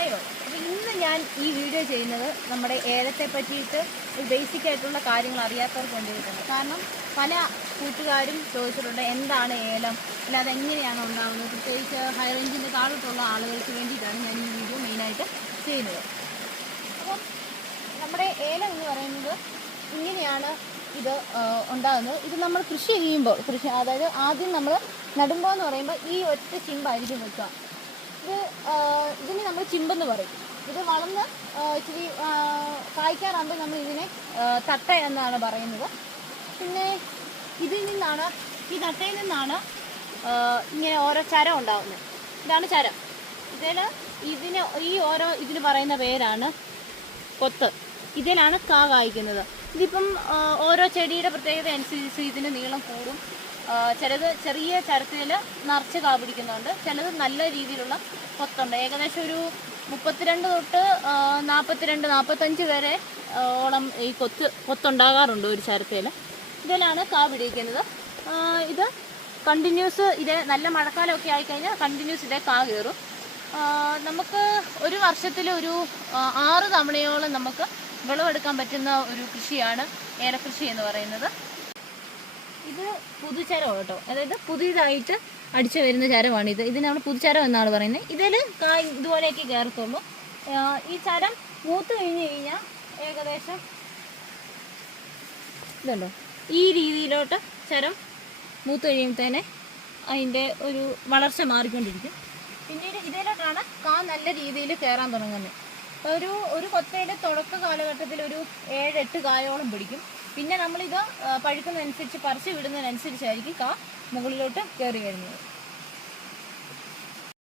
Hi all. അപ്പോൾ ഇന്ന് ഞാൻ ഈ വീഡിയോ ചെയ്യുന്നത് നമ്മുടെ ഏലത്തെ പറ്റിയിട്ട് ഒരു ബേസിക് ആയിട്ടുള്ള കാര്യങ്ങൾ അറിയാത്തവർക്ക് വേണ്ടിയിട്ടുണ്ട്. കാരണം പല കൂട്ടുകാരും ചോദിച്ചിട്ടുണ്ട് എന്താണ് ഏലം, അല്ല അതെങ്ങനെയാണ് ഉണ്ടാകുന്നത്, പ്രത്യേകിച്ച് ഹൈ റേഞ്ചിൻ്റെ താഴോട്ടുള്ള ആളുകൾക്ക് വേണ്ടിയിട്ടാണ് ഞാൻ ഈ വീഡിയോ മെയിനായിട്ട് ചെയ്യുന്നത്. അപ്പം നമ്മുടെ ഏലം എന്ന് പറയുന്നത് ഇങ്ങനെയാണ് ഇത് ഉണ്ടാകുന്നത്. ഇത് നമ്മൾ കൃഷി ചെയ്യുമ്പോൾ അതായത് ആദ്യം നമ്മൾ നടുമ്പോൾ എന്ന് പറയുമ്പോൾ ഈ ഒറ്റ ചിമ്പായിരിക്കും വെക്കുക. ഇതിന് നമ്മൾ ചിമ്പെന്ന് പറയും. ഇത് വളർന്ന് ഇച്ചിരി കായ്ക്കാറാകുമ്പോൾ നമ്മൾ ഇതിനെ തട്ട എന്നാണ് പറയുന്നത്. പിന്നെ ഇതിൽ നിന്നാണ്, ഈ തട്ടയിൽ നിന്നാണ് ഇങ്ങനെ ഓരോ ചരം ഉണ്ടാകുന്നത്. ഇതാണ് ചരം. ഇതിന് പറയുന്ന പേരാണ് കൊത്ത്. ഇതിലാണ് കാ കായ്ക്കുന്നത്. ഇതിപ്പം ഓരോ ചെടിയുടെ പ്രത്യേകത അനുസരിച്ച് ഇതിന് നീളം കൂടും. ചിലത് ചെറിയ ചരത്തിൽ നിറച്ച് കാ പിടിക്കുന്നുണ്ട്, ചിലത് നല്ല രീതിയിലുള്ള കൊത്തുണ്ട്. ഏകദേശം ഒരു 32 തൊട്ട് 45 വരെ ഓളം ഈ കൊത്തുണ്ടാകാറുണ്ട് ഒരു ചരത്തിൽ. ഇതിലാണ് കാ പിടിക്കുന്നത്. ഇത് കണ്ടിന്യൂസ്, ഇത് നല്ല മഴക്കാലമൊക്കെ ആയിക്കഴിഞ്ഞാൽ കണ്ടിന്യൂസ് ഇതേ കാ കയറും. നമുക്ക് ഒരു വർഷത്തിൽ ഒരു 6 തവണയോളം നമുക്ക് വിളവെടുക്കാൻ പറ്റുന്ന ഒരു കൃഷിയാണ് ഏലകൃഷി എന്ന് പറയുന്നത്. ഇത് പുതുചരം കേട്ടോ, അതായത് പുതിയതായിട്ട് അടിച്ചു വരുന്ന ചരമാണിത്. ഇതിന് നമ്മൾ പുതുചരം എന്നാണ് പറയുന്നത്. ഇതിൽ കായ് ഇതുപോലെയൊക്കെ കയറത്തുള്ളൂ. ഈ ചരം മൂത്ത് കഴിഞ്ഞ് കഴിഞ്ഞാൽ ഏകദേശം ഇതുണ്ടോ ഈ രീതിയിലോട്ട് ചരം മൂത്ത് കഴിയുമ്പോഴത്തേനെ അതിൻ്റെ ഒരു വളർച്ച മാറിക്കൊണ്ടിരിക്കും. പിന്നീട് ഇതിലോട്ടാണ് കാ നല്ല രീതിയിൽ കയറാൻ തുടങ്ങുന്നത്. ഒരു കൊത്തയുടെ തുടക്ക കാലഘട്ടത്തിൽ ഒരു 7-8 കായോളം പിടിക്കും. പിന്നെ നമ്മളിത് പഴുക്കുന്നതനുസരിച്ച് പറിച്ച് വിടുന്നതിനനുസരിച്ചായിരിക്കും കാ മുകളിലോട്ട് കയറി വരുന്നത്.